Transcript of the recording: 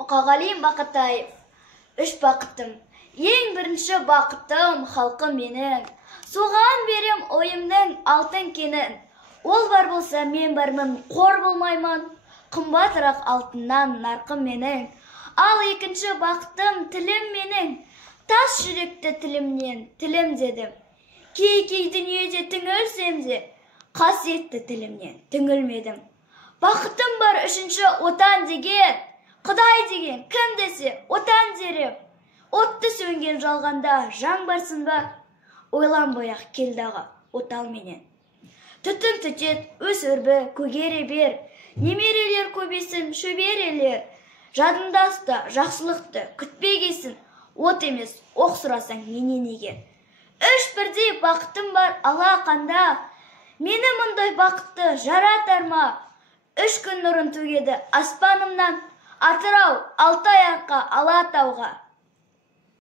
Мұқағали Мақатаев. Үш бақытым. Ең бірінші бақытым халқым менің. Соған берем ойымның алтын кенін. Ол бар болса мен бармын, қор болмаймын. Қымбатырақ алтыннан нарқым менің. Ал екінші бақытым тілім менің. Тас жүректі тілімнен тілім дедім. Кей дүниеде түңілсем де, қасиетті тілімнен түңілмедім. Бақытым бар үшінші отан деген, Құдай деген кім десе отан дерем. Отты сөнген жалғанда жан барсын ба, ойланбай-ақ келдағы отал менен. Түтін түтет, өс өрбі, көгере бер, немерелер көбесін, шөберелер. Жадында ұста, жақсылықты күтпегейсін, от емес, оқ сұрасаң менен егер. Үш бірдей бақытым бар алақанда, мені мұндай бақытты жаратар ма? Үш күн нұрын төгеді аспанымнан, Атырау, Алтай арқа, Алатауға.